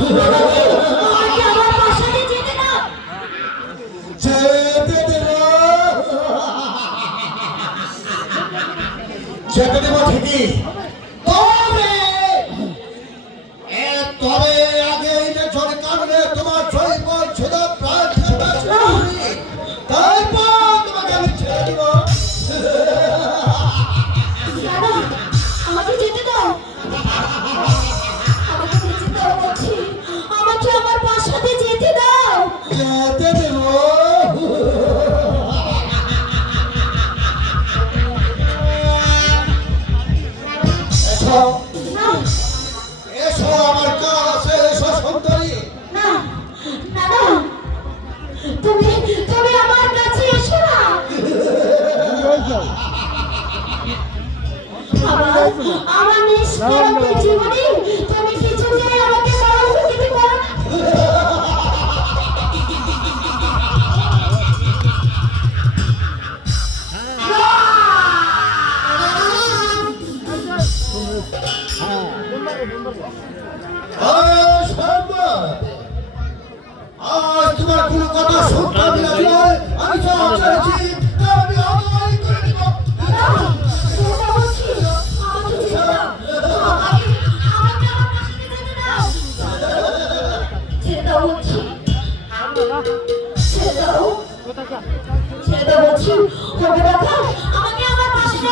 আমাকে আমার বাসাতে যেতে দাও। যেতে দেব ঠিকই, তবে তবে আগে এই যে ঝড় কারণে তোমার জয়পল ছিল প্রার্থনা, তারপর তোমাকে আমি ছেড়ে দিব। দাদা, আমাকে যেতে দাও। আমাকে যেতে দাও বলছি। আমাকে আমার বাসাতে যেতে দাও। যেতে দেব। এসো, না এসো, আমার কাজ আছে। এসো সুন্দরী। না না না, তুমি তুমি আমার কাছে এসো না। আমার নিষ্কলঙ্ক জীবনে তুমি কিছুতেই আমাকে কলঙ্ক দিতে পারো না। আজ সম্ভব। আজ তোমার কোনো কথা শুনতে হবে না। আমি যা চাইছি তা আমি আদায় করে দিব। না, সেটা বলছি। আমাকে যেতে দাও। আমাকে আমার বাসাতে যেতে দাও। যেতে দাও বলছি। যেতে দাও। যেতে দাও বলছি। হবে না, আমাকে আমার বাসাতে